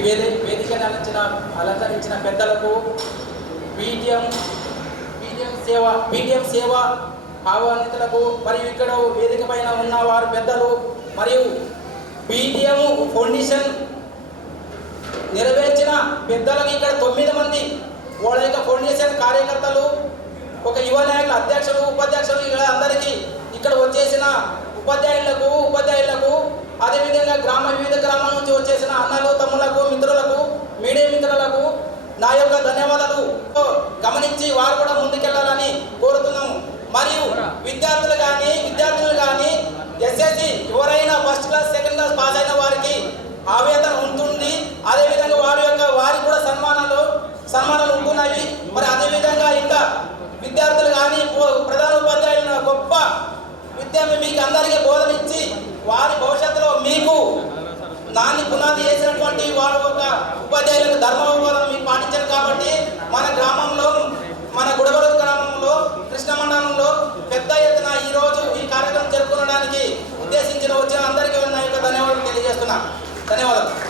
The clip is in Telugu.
వేది వేదికను అలంచిన అలంకరించిన పెద్దలకు పీడిఎం పీడిఎం సేవ పీడిఎం సేవ ఆహ్వానితులకు మరియు ఇక్కడ వేదిక పైన ఉన్న వారు పెద్దలు మరియు పీడిఎం ఫౌండేషన్ నెరవేర్చిన పెద్దలకు ఇక్కడ తొమ్మిది మంది వాళ్ళ యొక్క ఫౌండేషన్ కార్యకర్తలు ఒక యువ నాయకుల అధ్యక్షులు ఉపాధ్యక్షులు ఇక్కడ అందరికీ ఇక్కడ వచ్చేసిన ఉపాధ్యాయులకు ఉపాధ్యాయులకు అదేవిధంగా గ్రామ నా యొక్క ధన్యవాదాలు గమనించి వారు కూడా ముందుకెళ్ళాలని కోరుతున్నాము. మరియు విద్యార్థులు కానీ విద్యార్థులు కానీ ఎస్ఎస్సి ఎవరైనా first class second class pass అయిన వారికి ఆవేదన ఉంటుంది. అదేవిధంగా వారి యొక్క వారికి కూడా సన్మానాలు సన్మానాలు ఉంటున్నాయి. మరి అదేవిధంగా ఇంకా విద్యార్థులు కానీ ప్రధాన ఉపాధ్యాయులు గొప్ప విద్య మీకు అందరికీ బోధనిచ్చి వారి భవిష్యత్తులో మీకు నాన్ని పునాది చేసినటువంటి వారు ఒక ఉపాధ్యాయులకు ధర్మబోధన 金和田